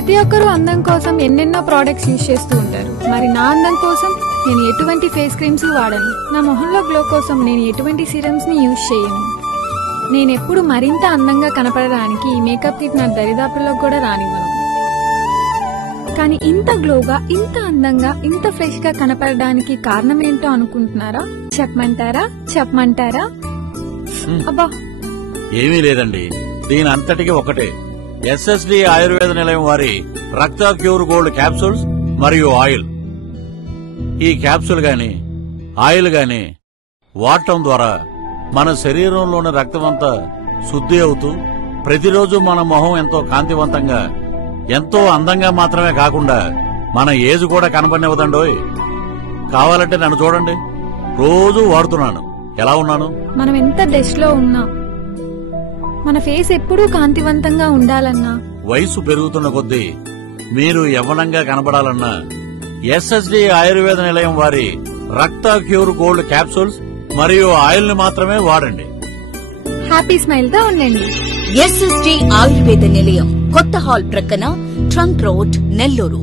ప్రతి ఒక్కరూ అందం కోసం ఎన్నెన్నో ప్రోడక్ట్స్ యూజ్ చేస్తూ ఉంటారు. మరి నా అందం కోసం నేను ఎటువంటి ఫేస్ క్రీమ్స్ వాడను. నా మొహంలో గ్లో కోసం నేను ఎటువంటి సీరమ్స్ ని యూజ్ చేయను. నేను ఎప్పుడు మరింత అందంగా కనపడడానికి ఈ మేకప్ కిట్ నా దరిదాపుల్లో కూడా రానివ్వను. కానీ ఇంత గ్లోగా, ఇంత అందంగా, ఇంత ఫ్రెష్ గా కనపడడానికి కారణం ఏంటో అనుకుంటున్నారా? చెప్పమంటారా? అబ్బా, ఏమీ లేదండి. దీని అంతటికి ఒకటే, ఎస్ఎస్డి ఆయుర్వేద నిలయం వారి రక్త క్యూర్ గోల్డ్ క్యాప్సూల్స్ మరియు ఆయిల్. ఈ క్యాప్సూల్ గాని ఆయిల్ గాని వాడటం ద్వారా మన శరీరంలోని రక్తమంతా శుద్ధి అవుతూ ప్రతిరోజు మన మొహం ఎంతో కాంతివంతంగా, ఎంతో అందంగా మాత్రమే కాకుండా మన ఏజ్ కూడా కనపడినివ్వదండోయ్. కావాలంటే నన్ను చూడండి, రోజూ వాడుతున్నాను. ఎలా ఉన్నాను? మనం ఎంత డస్ట్ లో ఉన్నా మన ఫేస్ ఎప్పుడూ కాంతివంతంగా ఉండాలన్నా, వయసు పెరుగుతున్న కొద్దీ మీరు యవ్వనంగా కనబడాలన్నా ఎస్ఎస్డి ఆయుర్వేద నిలయం వారి రక్త క్యూర్ గోల్డ్ క్యాప్సూల్స్ మరియు ఆయిల్ ని మాత్రమే వాడండి. హ్యాపీ స్మైల్ తో ఉండండి. ఎస్ఎస్డి ఆయుర్వేద నిలయం, కొత్త హాల్ ప్రక్కన, ట్రంక్ రోడ్, నెల్లూరు.